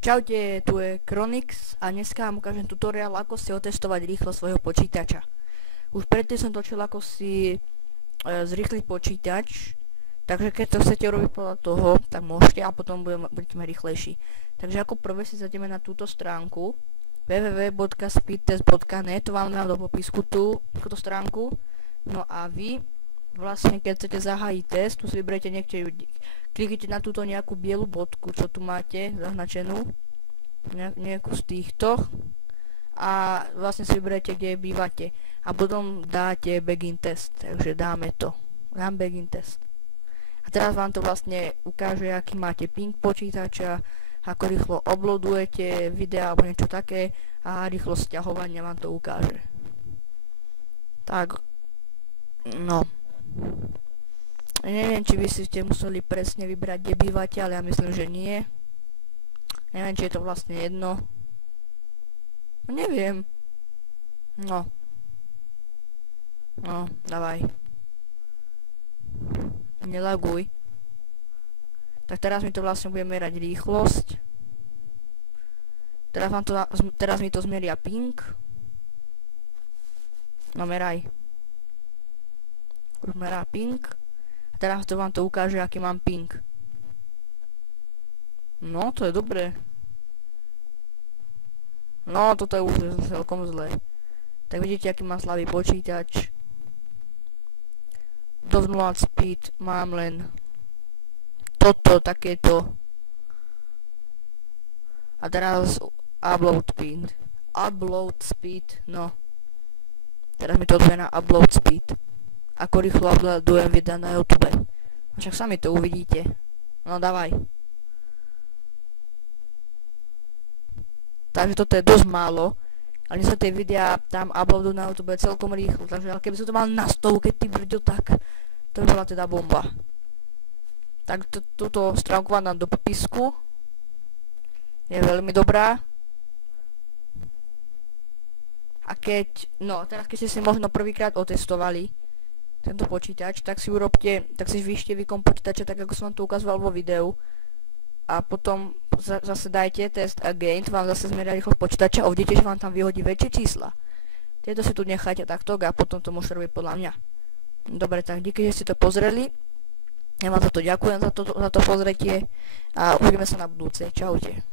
Čaute, tu je Chronix a dneska vám ukážem tutoriál, ako si otestovať rýchlo svojho počítača. Už predtým som točil, ako si zrýchliť počítač, takže keď to chcete robiť podľa toho, tak môžete a potom budeme rýchlejší. Takže ako prvé si zajdeme na túto stránku www.speedtest.net, to vám dám do popisku túto stránku. No a vy vlastne keď chcete zahájiť test, tu si vyberete kliknite na túto nejakú bielu bodku, čo tu máte zaznačenú, nejakú z týchto a vlastne si vyberete, kde bývate a potom dáte begin test, takže dám begin test. A teraz vám to vlastne ukáže, aký máte ping počítača, ako rýchlo uploadujete videa alebo niečo také a rýchlo sťahovania vám to ukáže. Tak, no. Neviem, či by si ste museli presne vybrať, kde bývate, ale ja myslím, že nie. Neviem, či je to vlastne jedno. No, neviem. No, dávaj. Nelaguj. Tak teraz mi to vlastne bude merať rýchlosť. Teraz mi to zmeria ping. No, meraj. Už merá ping. A teraz to vám to ukáže, aký mám ping. No, to je dobré. No, toto je už celkom zlé. Tak vidíte, aký mám slabý počítač. Download speed mám len toto, takéto. A teraz upload speed, no. Teraz mi to odbie na upload speed. Ako rýchlo uploadujem videa na YouTube. Však sami to uvidíte. No dávaj. Takže toto je dosť málo. Ale sa tie videá tam uploadujú na YouTube celkom rýchlo. Takže ale keby som to mal na 100, keď ty brďo, tak to by bola teda bomba. Tak túto stránku vám dám do popisku. Je veľmi dobrá. A teraz keď ste si možno prvýkrát otestovali tento počítač, tak si zvýšte výkon počítača, tak ako som vám to ukazoval vo videu. A potom zase dajte test again, to vám zase zmeria rýchlosť počítača a uvidíte, že vám tam vyhodí väčšie čísla. Tieto si tu nechajte takto a potom to môžete robiť podľa mňa. Dobre, tak díky, že ste to pozreli. Ja vám za to ďakujem za to pozretie a uvidíme sa na budúce. Čaute.